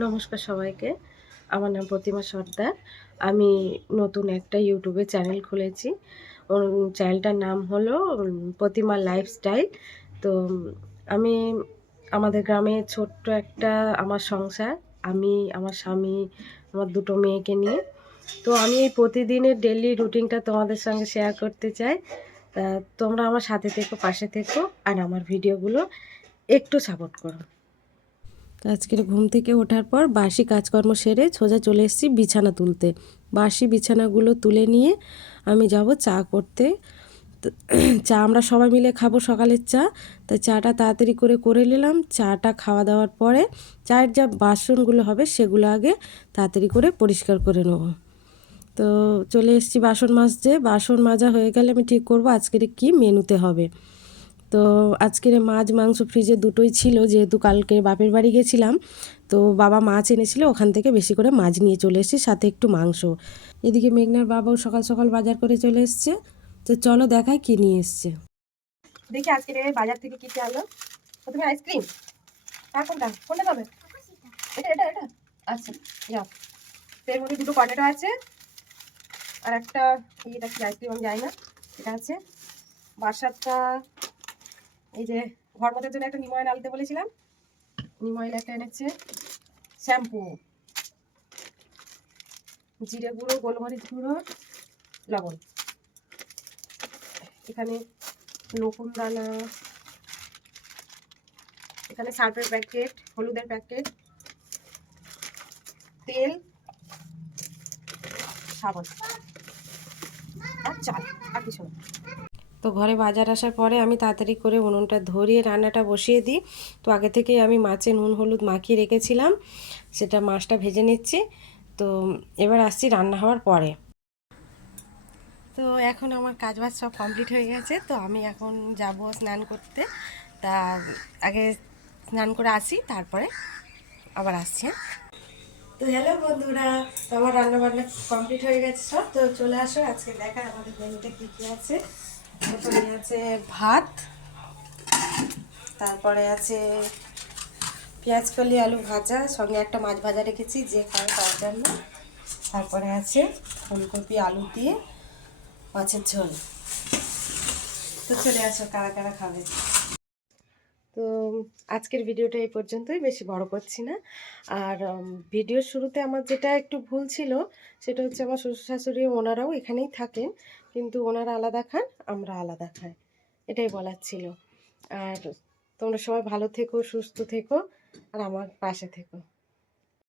নমস্কার সবাইকে। আমার নাম প্রতিমা সর্দার। আমি নতুন একটা ইউটিউবে চ্যানেল খুলেছি। চ্যানেলটার নাম হলো প্রতিমা লাইফস্টাইল। তো আমি আমাদের গ্রামে ছোট্ট একটা আমার সংসার। আমি, আমার স্বামী, আমার ২ টো মেয়েকে নিয়ে। তো আমি এই প্রতিদিনের ডেইলি রুটিনটা তোমাদের সঙ্গে শেয়ার করতে চাই। তা তোমরা আমার সাথে থেকো, পাশে থেকো আর আমার ভিডিওগুলো একটু সাপোর্ট করো। তো আজকের ঘুম থেকে ওঠার পর বাসি কাজকর্ম সেরে সোজা চলে এসেছি বিছানা তুলতে। বাসি বিছানাগুলো তুলে নিয়ে আমি যাব চা করতে। তো চা আমরা সবাই মিলে খাবো, সকালের চা। তাই চাটা তাড়াতাড়ি করে নিলাম। চাটা খাওয়া দাওয়ার পরে চায়ের যা বাসনগুলো হবে সেগুলো আগে তাড়াতাড়ি করে পরিষ্কার করে নেবো। তো চলে এসেছি বাসন মাজতে। বাসন মাজা হয়ে গেলে আমি ঠিক করব আজকের কী মেনুতে হবে। তো আজকের মাছ মাংস ফ্রিজে দুটোই ছিল, যেহেতু কালকে বাপের বাড়ি গেছিলাম। তো বাবা মাছ এনেছিল, ওখান থেকে বেশি করে মাছ নিয়ে চলে এসেছি, সাথে একটু মাংস। এদিকে মেঘনার বাবাও সকাল সকাল বাজার করে চলে এসছে। তো চলো দেখাই কী নিয়ে এসছে। দেখি আজকের বাজার থেকে কী কী আনলো। প্রথমে আইসক্রিম। আর কোনটা কোনটা খাবে? এটা এটা এটা আচ্ছা, যাও। এর মধ্যে দুটো পটেটো আছে, আর একটা এটা কি আইসক্রিম আমি জানি না, এটা আছে। বাসারটা এই যে ঘরমতের জন্য একটা নিম অয়েল আনতে বলেছিলাম, নিম অয়েল একটা এনেছে। শ্যাম্পু, জিরে গুঁড়ো, গোলমরিচ গুঁড়ো, লবণ। এখানে নকুন দানা, এখানে সার্ফের প্যাকেট, হলুদের প্যাকেট, তেল, সাবান আর চাল, আর কিছু না। তো ঘরে বাজার আসার পরে আমি তাড়াতাড়ি করে উনুনটা ধরিয়ে রান্নাটা বসিয়ে দিই। তো আগে থেকেই আমি মাছে নুন হলুদ মাখিয়ে রেখেছিলাম, সেটা মাছটা ভেজে নিচ্ছি। তো এবার আসছি রান্না হওয়ার পরে। তো এখন আমার কাজবাজ সব কমপ্লিট হয়ে গেছে। তো আমি এখন যাব স্নান করতে। তা আগে স্নান করে আসি, তারপরে আবার আসছি। হ্যাঁ, তো হ্যালো বন্ধুরা, তো আমার রান্না বান্না কমপ্লিট হয়ে গেছে সব। তো চলে আসো, আজকে দেখা আমাদের মেনুতে কী কী আছে। প্রথমে আছে ভাত, তারপরে আছে পেঁয়াজকলি আলু ভাজা, সঙ্গে একটা মাছ ভাজা রেখেছি যে খাবে তার জন্য। তারপরে আছে ফুলকপি আলু দিয়ে মাছের ঝোল। তো চলে আসো, কারা কারা খাবে। তো আজকের ভিডিওটা এই পর্যন্তই, বেশি বড় করছি না। আর ভিডিওর শুরুতে আমার যেটা একটু ভুল ছিল, সেটা হচ্ছে আমার শ্বশুর শাশুড়ি ওনারাও এখানেই থাকেন, কিন্তু ওনারা আলাদা খান, আমরা আলাদা খাই, এটাই বলার ছিল। আর তোমরা সবাই ভালো থেকো, সুস্থ থেকো আর আমার পাশে থেকো।